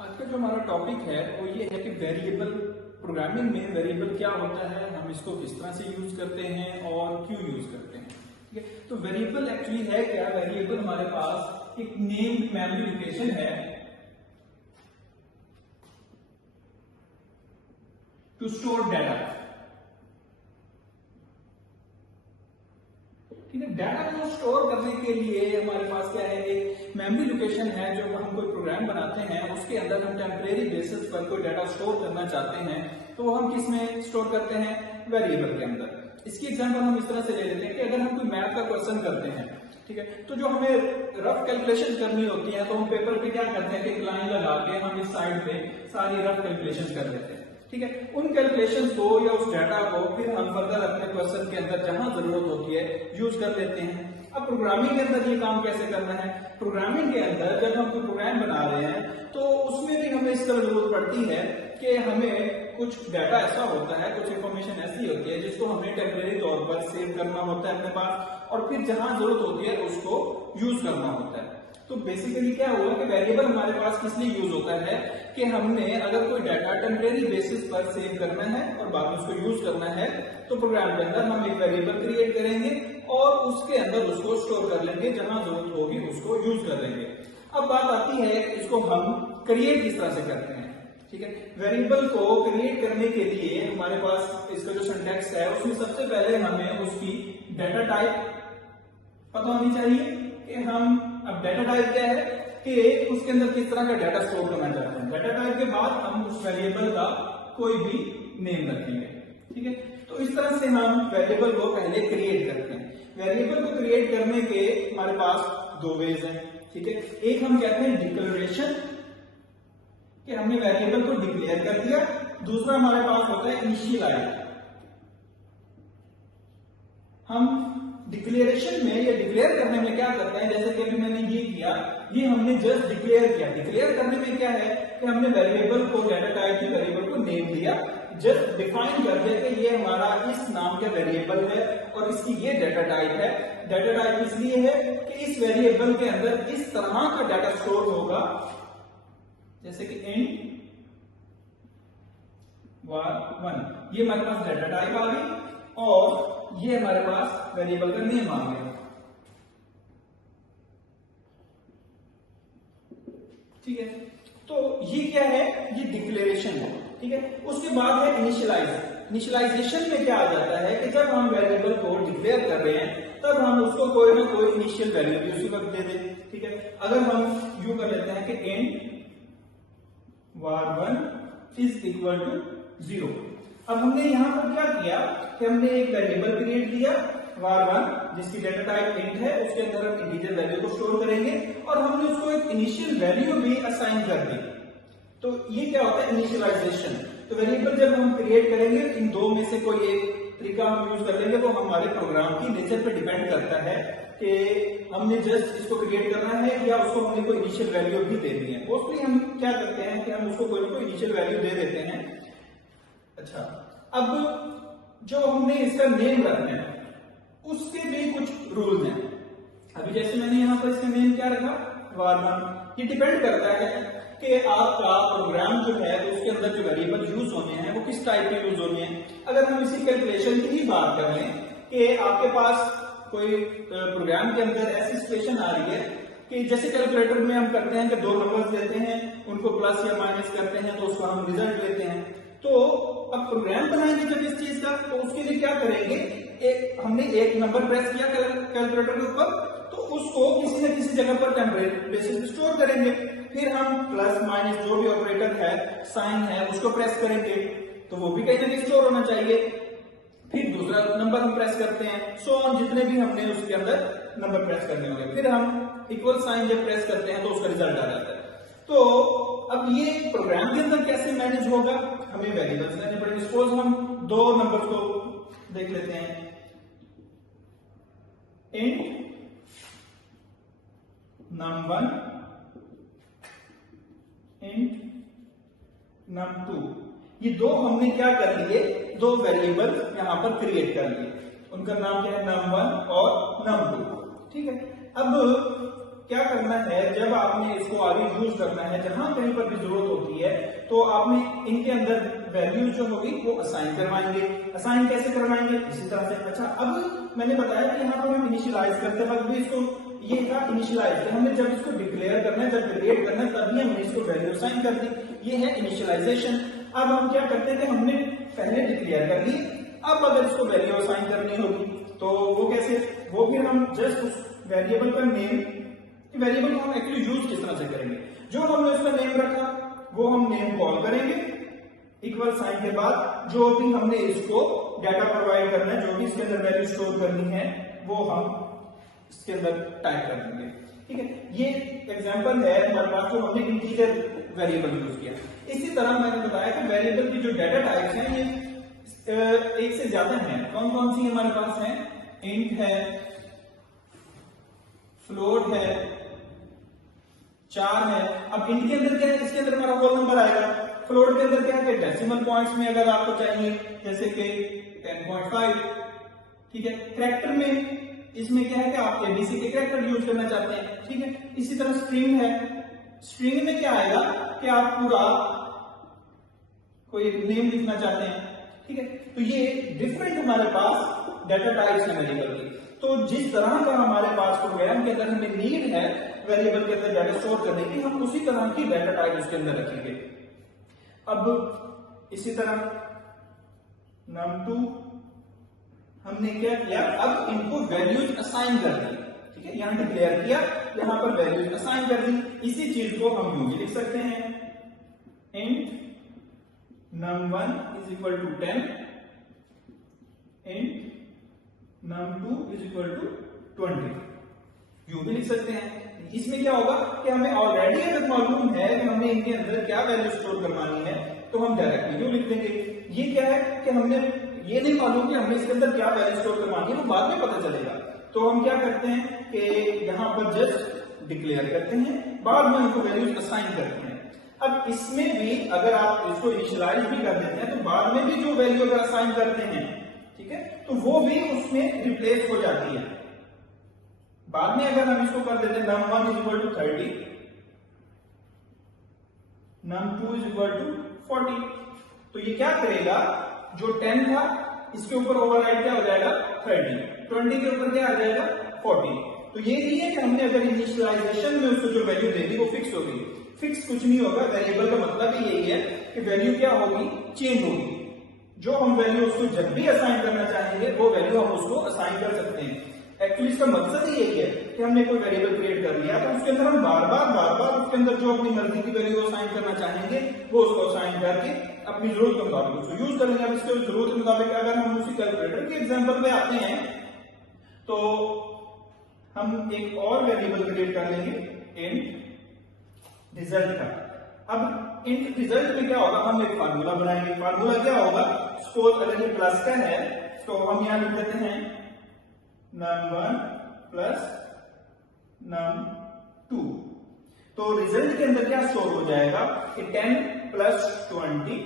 आज का जो हमारा टॉपिक है वो ये है कि वेरिएबल प्रोग्रामिंग में वेरिएबल क्या होता है, हम इसको किस तरह से यूज करते हैं और क्यों यूज करते हैं। ठीक है, तो वेरिएबल एक्चुअली है क्या। वेरिएबल हमारे पास एक नेम्ड मेमोरी लोकेशन है टू स्टोर डाटा। ठीक है, डाटा को स्टोर करने के लिए हमारे पास क्या है, एक मेमोरी लोकेशन है। जो हम कोई प्रोग्राम बनाते हैं उसके अंदर हम टेम्परेरी बेसिस पर कोई डाटा स्टोर करना चाहते हैं तो वो हम किस में स्टोर करते हैं, वेरिएबल के अंदर। इसकी एग्जांपल हम इस तरह से ले लेते हैं कि अगर हम कोई मैथ का क्वेश्चन करते हैं, ठीक है, तो जो हमें रफ कैलकुलेशन करनी होती है तो हम पेपर पे क्या करते हैं कि एक लाइन लगा के हम इस साइड पे सारी रफ कैलकुलेशन कर लेते हैं। ठीक है, उन कैलकुलेशन को या उस डाटा को फिर हम फर्दर अपने क्वेश्चन के अंदर जहां जरूरत होती है यूज कर लेते हैं। अब प्रोग्रामिंग के अंदर ये काम कैसे करना है। प्रोग्रामिंग के अंदर जब हम कोई प्रोग्राम बना रहे हैं तो उसमें भी हमें इस तरह जरूरत पड़ती है कि हमें कुछ डाटा ऐसा होता है, कुछ इंफॉर्मेशन ऐसी होती है जिसको हमें टेम्परेरी तौर पर सेव करना होता है अपने पास, और फिर जहां जरूरत होती है उसको यूज करना होता है। तो बेसिकली क्या हुआ कि वेरिएबल हमारे पास किस लिए यूज होता है कि हमने अगर कोई डाटा टेम्परेरी बेसिस पर सेव करना है और बाद में उसको यूज करना है तो प्रोग्राम के अंदर हम एक वेरिएबल क्रिएट करेंगे और उसके अंदर उसको स्टोर कर लेंगे, जहां जरूरत होगी उसको यूज कर लेंगे। अब बात आती है इसको हम क्रिएट किस तरह से करते हैं। ठीक है, वेरिएबल को क्रिएट करने के लिए हमारे पास इसका जो सिंटैक्स है उसमें सबसे पहले हमें उसकी डाटा टाइप पता होनी चाहिए कि हम, अब डाटा टाइप क्या है कि उसके अंदर किस तरह का डाटा स्टोर करना चाहते हैं। डाटा टाइप के बाद हम उस वेरिएबल का कोई भी नेम रखेंगे। ठीक है, तो इस तरह से हम वेरिएबल को पहले क्रिएट करते हैं। वेरिएबल को क्रिएट करने के हमारे पास दो वेज हैं। ठीक है, एक हम कहते हैं डिक्लेरेशन कि हमने वेरिएबल को डिक्लेयर कर दिया, दूसरा हमारे पास होता है इनिशियलाइज। हम डिक्लेरेशन में या डिक्लेयर करने में क्या करते हैं, जैसे कि अभी मैंने ये किया, ये हमने जस्ट डिक्लेयर किया। डिक्लेयर करने में क्या है कि हमने वेरिएबल को, डाटा टाइप के वेरिएबल को नेम दिया, जस्ट डिफाइन कर दिया कि ये हमारा इस नाम का वेरिएबल है और इसकी ये डाटा टाइप है। डाटा टाइप इसलिए है कि इस वेरिएबल के अंदर इस तरह का डाटा स्टोर होगा, जैसे कि int var1, ये हमारे पास डाटा टाइप आ गई और ये हमारे पास वेरिएबल का नेम आ गया। ठीक है, तो ये क्या है, ये डिक्लेरेशन है। ठीक है, उसके बाद है इनिशियलाइज। इनिशियलाइजेशन में क्या आ जाता है कि जब हम वेरिएबल को डिक्लेयर कर रहे हैं तब हम उसको कोई ना कोई इनिशियल वैल्यू भी उसी वक्त दे दें। ठीक है, अगर हम यू कर लेते हैं कि int var1 is equal to 0। अब हमने यहां पर क्या किया कि हमने एक वेरिएबल क्रिएट किया var1 जिसकी डाटा टाइप int है, उसके अंदर हम इंटीजर वैल्यू को स्टोर करेंगे और हमने उसको एक इनिशियल वैल्यू भी असाइन कर दी। तो ये क्या होता है, इनिशियलाइजेशन। तो वेरिएबल जब हम क्रिएट करेंगे इन दो में से कोई एक तरीका हम यूज कर लेंगे, वो हमारे प्रोग्राम की नेचर पे डिपेंड करता है कि हमने जस्ट इसको क्रिएट करना है या उसको हमने कोई इनिशियल वैल्यू भी देनी है। मोस्टली हम क्या करते हैं कि हम उसको कोई ना कोई इनिशियल वैल्यू दे देते हैं। अच्छा, अब जो हमने इसका नेम रखना है उसके भी कुछ रूल हैं। अभी जैसे मैंने यहाँ पर इसका नेम क्या रखा, var1। ये डिपेंड करता है कि आपका प्रोग्राम जो है उसके अंदर जो वेरिएबल यूज होने हैं वो किस टाइप के यूज होने हैं। अगर हम इसी कैलकुलेशन की ही बात कर लें कि आपके पास कोई प्रोग्राम के अंदर ऐसी सिचुएशन आ रही है कि जैसे कैलकुलेटर में हम करते हैं कि दो नंबर्स देते हैं, उनको प्लस या माइनस करते हैं तो उसको हम रिजल्ट लेते हैं। तो अब प्रोग्राम बनाएंगे जब इस चीज का, तो उसके लिए क्या करेंगे, हमने एक नंबर प्रेस किया कैलकुलेटर के ऊपर तो उसको किसी न किसी जगह पर टेम्परेरी बेसिस पे स्टोर करेंगे। फिर हम प्लस माइनस जो भी ऑपरेटर है, साइन है, उसको प्रेस करेंगे तो वो भी कहीं ना कहीं स्टोर होना चाहिए। फिर दूसरा नंबर हम प्रेस करते हैं, सो ऑन जितने भी हमने उसके अंदर नंबर प्रेस करने होंगे। फिर हम इक्वल साइन जब प्रेस करते हैं तो उसका रिजल्ट आ जाता है। तो अब ये प्रोग्राम के अंदर कैसे मैनेज होगा, हमें वेरिएबल्स लेने पड़ेंगे। सपोज हम दो नंबर को देख लेते हैं, int num1 int num2, ये दो हमने क्या कर लिए, दो वेरिएबल यहां पर क्रिएट कर लिए। उनका नाम क्या है, num1 और num2। ठीक है, अब क्या करना है, जब आपने इसको आगे यूज करना है, जहां कहीं पर भी जरूरत होती है, तो आपने इनके अंदर वैल्यूज जो होगी वो असाइन करवाएंगे। असाइन कैसे करवाएंगे? इसी तरह से। अच्छा, अब मैंने बताया कि यहाँ पर हम इनिशियलाइज करते वक्त भी इसको, ये था इनिशियलाइज, हमने जब इसको डिक्लेयर करना है, जब क्रिएट करना है, तभी हमने इसको वैल्यू असाइन कर दी। ये है इनिशियलाइजेशन। अब हम क्या करते हैं कि हमने पहले डिक्लेयर कर ली, अब अगर इसको वैल्यू असाइन करनी होगी तो वो कैसे, वो फिर हम जस्ट उस वेरिएबल का नेम, वेरिएबल को हम एक्चुअली यूज किस तरह से करेंगे, जो हमने उसका नेम रखा वो हम नेम कॉल करेंगे, इक्वल साइन के बाद जो भी हमने इसको डाटा प्रोवाइड करना है, जो भी इसके अंदर वैल्यू स्टोर करनी है, वो हम इसके अंदर टाइप कर देंगे। ठीक है, ये एग्जांपल है हमारे पास जो हमने इंटीजर वेरिएबल यूज किया। इसी तरह मैंने बताया कि वेरिएबल की जो डाटा टाइप्स हैं ये एक से ज्यादा हैं। कौन कौन सी हमारे पास हैं? इंट है, फ्लोट है, चार है। अब इंट के अंदर क्या है? इसके अंदर हमारा होल नंबर आएगा। फ्लोट के अंदर क्या है? डेसिमल पॉइंट्स में अगर आपको चाहिए, जैसे कि 10.5। ठीक है, कैरेक्टर में इसमें क्या है कि आप एबीसी के कैरेक्टर यूज करना चाहते हैं। ठीक है, इसी तरह स्ट्रिंग है, स्ट्रिंग में क्या आएगा कि आप पूरा कोई नेम लिखना चाहते हैं। ठीक है, तो ये डिफरेंट हमारे पास डाटा टाइप्स है वेरिएबल की। तो जिस तरह का हमारे पास प्रोग्राम के अंदर हमें नीड है वेरिएबल के अंदर डाटा स्टोर करने की, हम उसी तरह की डाटा टाइप उसके अंदर रखेंगे। अब इसी तरह num2 हमने क्या किया, अब इनको वैल्यूज असाइन कर दी। ठीक है, यहां डिक्लेयर किया, यहां पर वैल्यूज असाइन कर दी। इसी चीज को हम यूं भी लिख सकते हैं, int num1 is equal to 10, int num2 is equal to 20, यूं भी लिख सकते हैं। इसमें क्या होगा कि हमें ऑलरेडी अगर मालूम है कि हमें इनके अंदर क्या वैल्यू स्टोर करवानी है, तो हम डायरेक्टली यूं लिख देंगे। ये क्या है कि हमने ये नहीं मालूम कि हमने इसके अंदर क्या वैल्यू स्टोर करवानी है, वो बाद में पता चलेगा। तो हम क्या करते हैं कि यहां पर जस्ट डिक्लेयर करते हैं, बाद में उनको वैल्यूज असाइन करते हैं। अब इसमें भी अगर आप इसको इनिशियलाइज भी कर देते हैं, तो बाद में भी जो वैल्यू अगर असाइन करते हैं, ठीक है, तो वो भी उसमें रिप्लेस हो जाती है। बाद में अगर हम इसको कर देते हैं num1 is equal to 30, num2 is equal to 40, तो ये क्या करेगा, जो 10 था इसके ऊपर ओवरराइड क्या हो जाएगा 30, 20 के ऊपर क्या आ जाएगा 40। तो ये नहीं है कि हमने अगर इनिशियलाइजेशन में उसको जो वैल्यू दे दी वो फिक्स हो गई। फिक्स कुछ नहीं होगा, वेरिएबल का मतलब ही यही है कि वैल्यू क्या होगी, चेंज होगी। जो हम वैल्यू उसको जब भी असाइन करना चाहेंगे वो वैल्यू हम उसको असाइन कर सकते हैं। एक्चुअली इसका मकसद ही यही है कि हमने कोई वेरिएबल क्रिएट कर लिया, तो उसके अंदर हम बार बार उसके अंदर जो अपनी मर्जी की वैल्यू असाइन करना चाहेंगे वो उसको असाइन करके अपनी जरूरत के मुताबिक उसको यूज करेंगे। अब इसके जरूरत के मुताबिक अगर हम उसी कैलकुलेटर के एग्जांपल पे आते हैं, तो हम एक और वेरिएबल क्रिएट कर लेंगे इंट रिजल्ट का। अब इंट रिजल्ट में क्या होगा, हम एक फार्मूला बनाएंगे। फार्मूला क्या होगा, सपोज अगर ये प्लस का है तो हम यहां लिख देते हैं num1 प्लस num2। तो रिजल्ट के अंदर क्या स्टोर हो जाएगा कि 10 प्लस 20,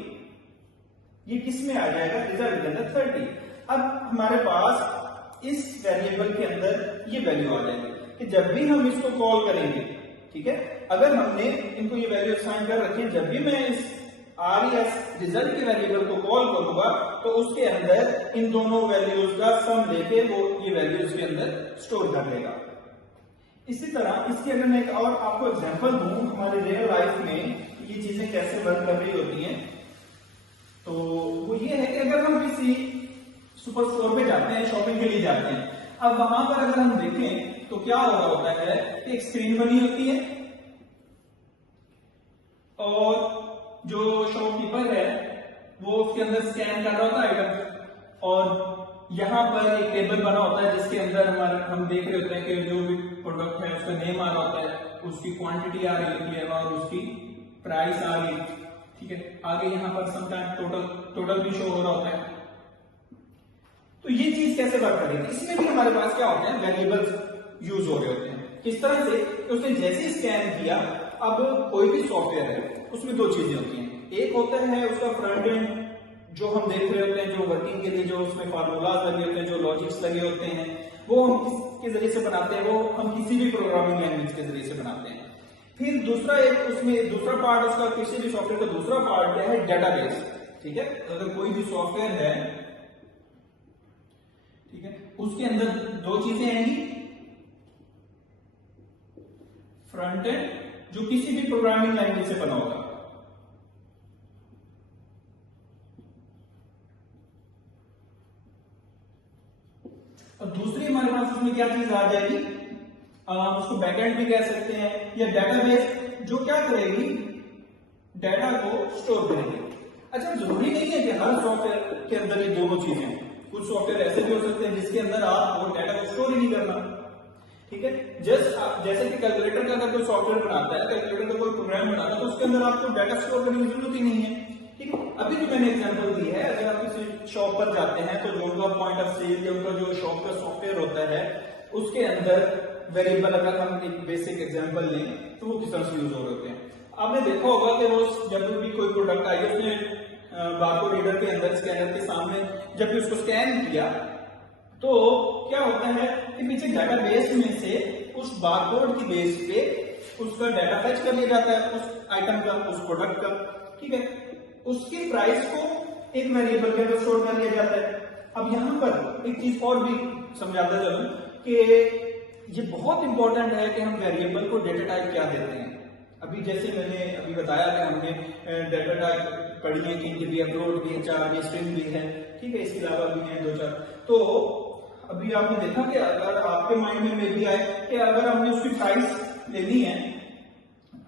ये किस में आ जाएगा, रिजल्ट के अंदर 30। अब हमारे पास इस वेरिएबल के अंदर ये वैल्यू आ जाएगी कि जब भी हम इसको कॉल करेंगे, ठीक है, अगर हमने इनको ये वैल्यू असाइन कर रखी है, जब भी मैं इस RES रिजल्ट के वेरिएबल को कॉल करूंगा तो उसके अंदर इन दोनों वैल्यूज का सम लेके वो ये वैल्यूज के अंदर स्टोर कर देगा। इसी तरह इसकी अगर मैं एक और आपको एग्जांपल दूं हमारे रियल लाइफ में ये चीजें कैसे वर्क कर रही होती हैं, तो वो ये है कि अगर हम किसी सुपर स्टोर पे जाते हैं, शॉपिंग के लिए जाते हैं, अब वहां पर अगर हम देखें तो क्या हो रहा होता है कि एक स्क्रीन बनी होती है और जो शॉपकीपर है वो उसके अंदर स्कैन कर रहा होता है आइटम, और यहाँ पर एक टेबल बना होता है जिसके अंदर हम देख रहे होते हैं कि जो भी प्रोडक्ट है उसका नेम आ रहा होता है, उसकी क्वांटिटी आ रही होती है और उसकी प्राइस आ रही है। ठीक है, आगे यहाँ पर समटाइम टोटल भी शो हो रहा होता है। तो ये चीज कैसे वर्क करेगी, इसमें भी हमारे पास क्या होते हैं, वेरिएबल्स यूज हो रहे होते हैं। किस तरह से, उसने जैसे स्कैन किया, अब कोई भी सॉफ्टवेयर है उसमें दो चीजें होती हैं, एक होता है उसका फ्रंट एंड जो हम देख रहे होते हैं, जो वर्किंग के लिए जो उसमें फार्मूलाज लगे होते हैं, जो लॉजिक्स लगे होते हैं, वो हम के जरिए से बनाते हैं, वो हम किसी भी प्रोग्रामिंग लैंग्वेज के जरिए से बनाते हैं। फिर दूसरा एक उसमें दूसरा पार्ट उसका, किसी भी सॉफ्टवेयर का दूसरा पार्ट क्या है, डेटाबेस। ठीक है, अगर कोई भी सॉफ्टवेयर है, ठीक है, उसके अंदर दो चीजें आएंगी, फ्रंट एंड जो किसी भी प्रोग्रामिंग लैंग्वेज से बना होगा, और दूसरी हमारे पास उसमें क्या चीज आ जाएगी, उसको बैकएंड भी कह सकते हैं, या डेटाबेस जो क्या करेगी, डेटा को स्टोर करेगी। अच्छा, जरूरी नहीं है कि हर सॉफ्टवेयर के अंदर ये दोनों चीजें, कुछ सॉफ्टवेयर ऐसे भी हो सकते हैं जिसके अंदर आप वो डेटा को स्टोर ही नहीं करना। ठीक है, जैसे कि कैलकुलेटर का अगर कोई सॉफ्टवेयर बनाता है, कैलकुलेटर का कोई प्रोग्राम बनाता है, तो उसके अंदर आपको डेटा स्टोर करने की जरूरत ही नहीं है। ठीक है, अभी जो मैंने एग्जांपल दी है, अगर आप किसी शॉप पर जाते हैं तो जो उनका पॉइंट ऑफ सेल या उनका जो शॉप का सॉफ्टवेयर होता है, उसके अंदर वेरिएबल, अगर हम एक बेसिक एग्जांपल लें तो वो किस तरह से यूज हो रहे होते हैं। आपने देखा होगा कि वो जब भी कोई प्रोडक्ट आई, उसने बारकोड रीडर के अंदर, स्कैनर के सामने जब भी उसको स्कैन किया, तो क्या होता है कि पीछे डेटाबेस में से उस बारकोड की बेस पे उसका डाटा फेच कर लिया जाता है, उस आइटम का, उस प्रोडक्ट का। ठीक है, उसकी प्राइस को एक वेरिएबल के अंदर स्टोर कर लिया जाता है। अब यहां पर एक चीज और भी समझाता चलूं कि ये बहुत इंपॉर्टेंट है कि हम वेरिएबल को डेटा टाइप क्या देते हैं। अभी जैसे मैंने अभी बताया कि हमने डेटा टाइप पढ़ी है, इंट भी है, फ्लोट भी है, चार भी, स्ट्रिंग भी है। ठीक है, इसके अलावा भी है दो चार। तो अभी आपने देखा कि अगर आपके माइंड में भी आए कि अगर हमने उसकी प्राइस लेनी है,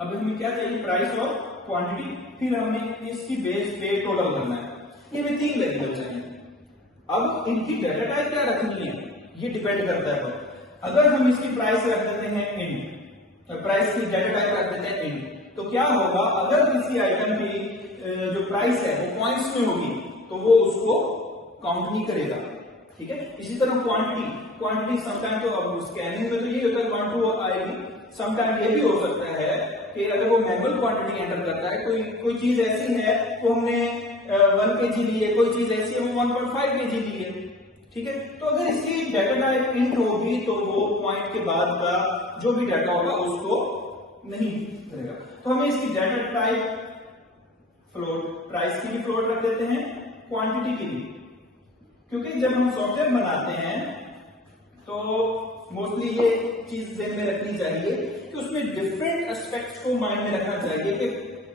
अब हमें क्या चाहिए, प्राइस और क्वांटिटी, फिर हमने इसकी बेस पे टोटल करना है, ये भी तीन वेरिएबल चाहिए। अब इनकी डेटा टाइप क्या रखनी है, ये डिपेंड करता है। अगर हम इसकी प्राइस रख देते हैं इंट, प्राइस की डेटा टाइप रख देते हैं इंट, तो क्या होगा, अगर किसी आइटम की जो प्राइस है वो पॉइंट्स में होगी तो वो उसको काउंट नहीं करेगा। ठीक है, इसी तरह क्वांटिटी समटाइम, तो अब स्कैनिंग में तो ये होता है 1 2 आएगी, समटाइम ये भी हो सकता है कि अगर वो मैनुअल क्वांटिटी एंटर करता है, कोई चीज ऐसी है वो हमने 1 kg ली है, कोई चीज ऐसी है वो 1.5 kg ली है। ठीक है, तो अगर इसकी डेटा टाइप इंट होगी तो वो पॉइंट के बाद का जो भी डाटा होगा उसको नहीं करेगा। तो हमें इसकी डेटा टाइप फ्लोट, प्राइस की भी फ्लोट रख देते हैं, क्वांटिटी की भी, क्योंकि जब हम सॉफ्टवेयर बनाते हैं तो मोस्टली ये चीज ध्यान में रखनी चाहिए कि उसमें डिफरेंट एस्पेक्ट्स को माइंड में रखना चाहिए कि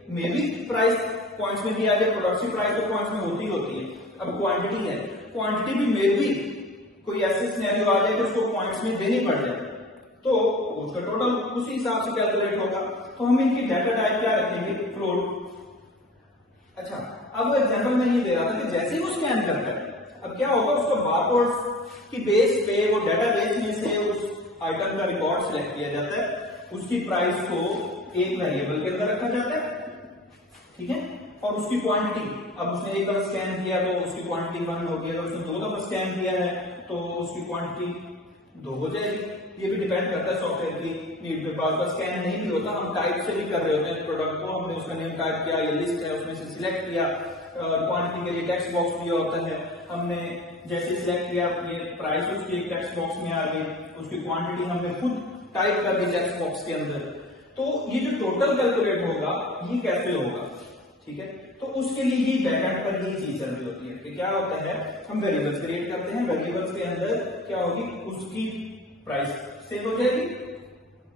मे बी प्राइस पॉइंट्स में भी आ जाए, प्रोडक्ट की प्राइस तो पॉइंट्स में होती है। अब क्वांटिटी है, क्वांटिटी भी मे बी कोई ऐसे सिनेरियो आ जाए कि उसको पॉइंट्स में देनी पड़ जाए, तो उसका टोटल उसी हिसाब से कैलकुलेट होगा। तो हम इनकी डेटा टाइप क्या रखेंगे, फ्लोट। अच्छा, अब एग्जांपल मैं ये दे रहा था कि जैसे ही वो स्कैन करता है, अब क्या होगा, उसको बारकोड की बेस पे वो डेटाबेस में से उस आइटम का रिकॉर्ड सिलेक्ट किया जाता है, उसकी प्राइस को एक वेरिएबल के अंदर रखा जाता है। ठीक है, और उसकी क्वांटिटी, अब उसने एक दफा स्कैन किया तो उसकी क्वांटिटी 1 होगी, अगर उसने 2 दफा स्कैन किया है तो उसकी क्वांटिटी 2 हो जाएगी। ये भी डिपेंड करता है सॉफ्टवेयर की नीड पे। पास का स्कैन नहीं भी होता, हम टाइप से भी कर रहे होते हैं प्रोडक्ट को, हमने उसका नेम टाइप किया, ये लिस्ट है उसमें से सिलेक्ट किया, क्वांटिटी के लिए टेक्स्ट बॉक्स दिया होता है, हमने जैसे सिलेक्ट किया ये प्राइस उसकी एक टेक्स्ट बॉक्स में आ गई, उसकी क्वांटिटी हमने खुद टाइप कर दी टेक्स्ट बॉक्स के अंदर। तो ये जो टोटल कैलकुलेट होगा ये कैसे होगा, ठीक है, तो उसके लिए ही बैकएंड पर ये चीज चल रही होती है कि क्या होता है, हम वेरिएबल्स क्रिएट करते हैं, वेरिएबल्स के अंदर क्या होगी, उसकी प्राइस सेव हो जाएगी,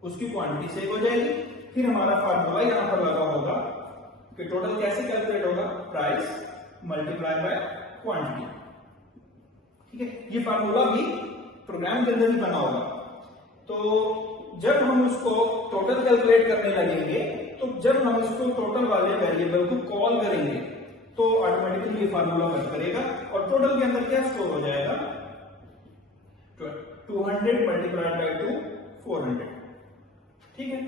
उसकी क्वांटिटी सेव हो जाएगी, फिर हमारा फार्मूला यहां पर लगा होगा कि टोटल कैसे कैलकुलेट होगा, प्राइस मल्टीप्लाई बाय क्वांटिटी। ठीक है, ये फार्मूला भी प्रोग्राम के अंदर ही बना होगा। तो जब हम उसको टोटल कैलकुलेट करने लगेंगे, तो जब हम इसको टोटल वाले वेरिएबल को कॉल करेंगे तो ऑटोमेटिकली ये फार्मूला वर्क करेगा और टोटल के अंदर क्या स्टोर हो जाएगा, 200 मल्टीप्लाइड बाय 2 400। ठीक है,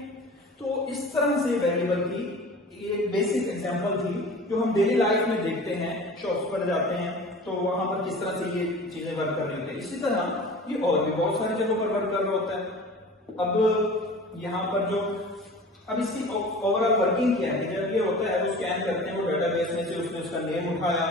तो इस तरह से वेरिएबल की एक बेसिक एग्जांपल थी जो हम डेली लाइफ में देखते हैं, शॉप्स पर जाते हैं तो वहां पर किस तरह से ये चीजें वर्क कर रही होती है। इसी तरह ये और भी बहुत सारी जगहों पर वर्क कर रहा होता है। अब यहाँ पर जो अब इसकी ओवरऑल वर्किंग क्या है, जब ये होता है वो स्कैन करते हैं, वो डेटाबेस में से उसने उसका नेम उठाया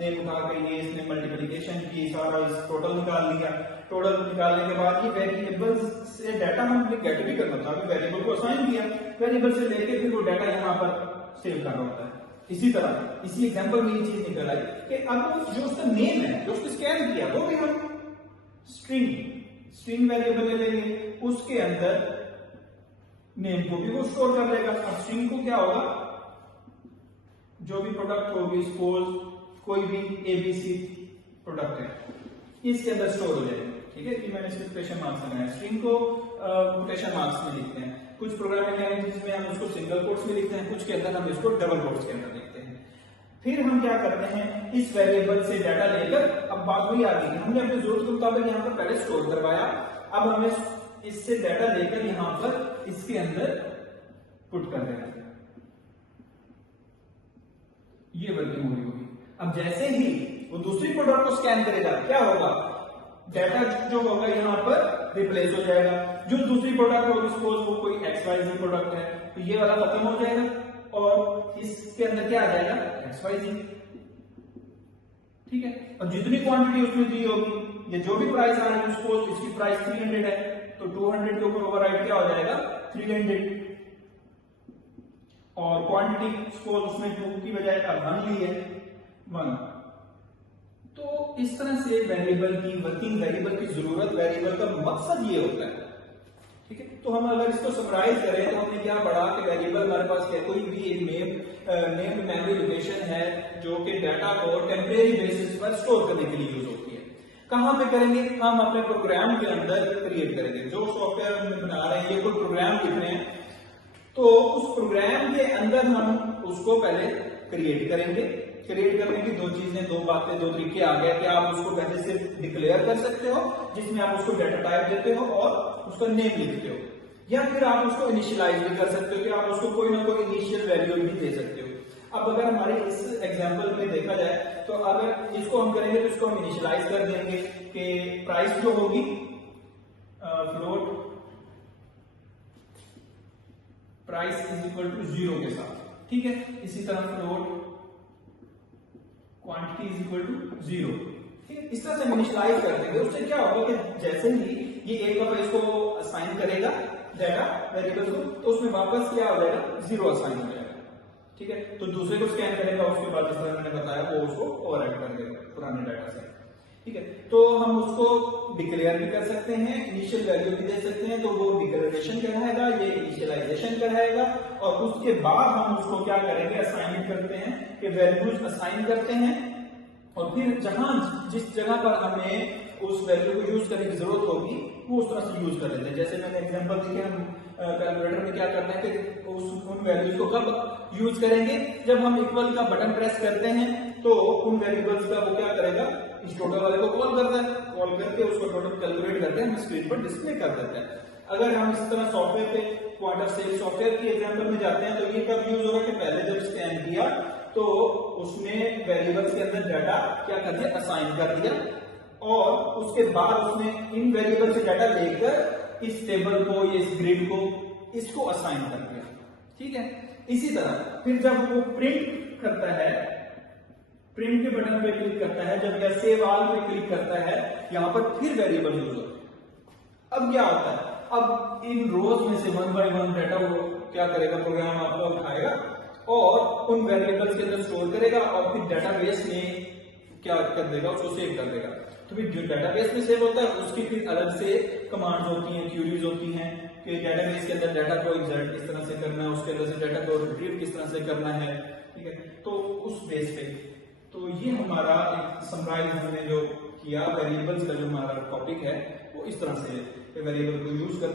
नेम उठा के ये इसने मल्टीप्लिकेशन की, सारा इस टोटल निकाल लिया। टोटल निकालने के बाद ये वेरिएबल से डाटा हमने गेट भी करना था, वेरिएबल को असाइन किया, वेरिएबल से लेके फिर वो डाटा यहाँ पर सेव करना होता है। इसी तरह इसी एग्जांपल में ये चीज निकल आई कि अब जो उसका नेम है, जो उसको स्कैन किया, वो भी हम स्ट्रिंग वेरिएबल ले लेंगे, उसके अंदर नेम को भी वो स्टोर कर लेगा। अब स्ट्रिंग को क्या होगा, जो भी प्रोडक्ट होगी, सपोज कोई भी एबीसी प्रोडक्ट है, इसके अंदर स्टोर हो जाएगा। ठीक है, कि मैंने इसको क्वेश्चन मार्क्स लगाया, स्ट्रिंग को क्वेश्चन मार्क्स में लिखते हैं। कुछ प्रोग्रामिंग लैंग्वेजेस में हम उसको सिंगल कोट्स में लिखते हैं, कुछ के अंदर हम इसको डबल कोट्स के अंदर लिखते हैं। फिर हम क्या करते हैं, इस वेरिएबल से डाटा लेकर, अब बात वही आ गई, हमने अपनी जरूरत के मुताबिक यहाँ पर पहले स्टोर करवाया, अब हमें इससे डाटा लेकर यहाँ पर इसके अंदर पुट कर देना, ये वर्किंग हो रही होगी। अब जैसे ही वो दूसरी प्रोडक्ट को स्कैन करेगा, क्या होगा, डाटा जो होगा यहाँ पर रिप्लेस हो जाएगा। जो दूसरी प्रोडक्ट होगी, सपोज वो कोई XYZ प्रोडक्ट है, तो ये वाला खत्म हो जाएगा और इसके अंदर क्या आ जाएगा, XYZ। ठीक है, और जितनी क्वांटिटी उसमें दी होगी, ये जो भी प्राइस आ रही है, सपोज इसकी प्राइस 300 है, तो 200 के ऊपर ओवरराइड क्या हो जाएगा, 300। और क्वांटिटी सपोज उसमें 2 की बजाय 1 ली है, 1। तो इस तरह से वेरिएबल की वर्किंग, वेरिएबल की जरूरत, वेरिएबल का मकसद ये होता है। ठीक है, तो हम अगर इसको समराइज करें तो हमने क्या पढ़ा कि वेरिएबल हमारे पास क्या, कोई भी एक नेम्ड मेमोरी लोकेशन है जो कि डाटा को टेम्परेरी बेसिस पर स्टोर करने के लिए यूज होती है। कहां पे करेंगे, हम अपने प्रोग्राम के अंदर क्रिएट करेंगे। जो सॉफ्टवेयर हम बना रहे हैं, ये कोई प्रोग्राम लिख रहे हैं, तो उस प्रोग्राम के अंदर हम उसको पहले क्रिएट करेंगे। क्रिएट करने की 2 चीजें, 2 बातें, 2 तरीके आ गए कि आप उसको पहले सिर्फ डिक्लेयर कर सकते हो, जिसमें आप उसको डाटा टाइप देते हो और उसका नेम लिखते हो, या फिर आप उसको इनिशियलाइज भी कर सकते हो कि आप उसको कोई ना कोई इनिशियल वैल्यू भी दे सकते हो। अब अगर हमारे इस एग्जांपल में देखा जाए, तो अगर इसको हम करेंगे तो इसको हम इनिशियलाइज कर देंगे कि प्राइस जो होगी float price is equal to 0 के साथ। ठीक है, इसी तरह float quantity is equal to 0। ठीक है, इस तरह से इनिशियलाइज कर देंगे। उससे क्या होगा कि जैसे ही ये एक दफा इसको असाइन करेगा डाटा वेरिएबल को, तो उसमें वापस क्या हो जाएगा, 0 असाइन हो जाएगा। ठीक है, तो दूसरे को स्कैन करेगा, उसके बाद जिस तरह मैंने बताया वो उसको ओवरराइट कर देगा पुराने डाटा से। ठीक है, तो हम उसको डिक्लेयर भी कर सकते हैं, इनिशियल वैल्यू भी दे सकते हैं, तो वो डिक्लेरेशन कहलाएगा, ये इनिशियलाइजेशन कहलाएगा। और उसके बाद हम उसको क्या करेंगे, असाइनमेंट करते हैं कि वैल्यूज असाइन करते हैं, और फिर जिस जगह पर हमें उस वैल्यू को यूज करने की जरूरत होगी, वो उस तरह से यूज कर लेते हैं। जैसे मैंने एग्जांपल दिया, हम कैलकुलेटर में क्या करते हैं कि उन वैल्यूज को कब यूज करेंगे, जब हम इक्वल का बटन प्रेस करते हैं, तो उन वेरिएबल्स का वो क्या करेगा, इस टोटल वाले को कॉल करता है, कॉल करके उसको टोटल कैलकुलेट करके हम स्क्रीन पर डिस्प्ले कर देते हैं। अगर हम इस तरह सॉफ्टवेयर पे क्वार्टर सेल सॉफ्टवेयर की एग्जांपल में जाते हैं, तो ये कब यूज होगा कि पहले जब स्कैन किया तो उसने वेरिएबल्स के अंदर डाटा क्या कर दिया, असाइन कर दिया, और उसके बाद उसने इन वेरिएबल से डाटा लेकर इस टेबल को, इस ग्रिड को, इसको असाइन कर दिया। ठीक है, इसी तरह फिर जब वो प्रिंट करता है, प्रिंट के बटन पे क्लिक करता है, जब या सेव ऑल पे क्लिक करता है, यहां पर फिर वेरिएबल यूज होते हैं। अब क्या होता है, अब इन रोज में से 1 बाय 1 डाटा वो क्या करेगा, प्रोग्राम आपको उठाएगा और उन वेरिएबल्स के अंदर स्टोर करेगा, और फिर डाटाबेस में क्या कर देगा, उसको सेव कर देगा। तो फिर जो डाटाबेस में सेव होता है, उसकी फिर अलग से कमांड्स होती हैं, क्यूरीज होती हैं कि डाटाबेस के अंदर डाटा को इंसर्ट किस तरह से करना है, उसके अंदर से डाटा को रिट्रीव किस तरह से करना है। ठीक है, तो उस बेस पे, तो ये हमारा एक समराइज हमने जो किया वेरिएबल्स का, जो हमारा टॉपिक है, वो इस तरह से वेरिएबल को यूज कर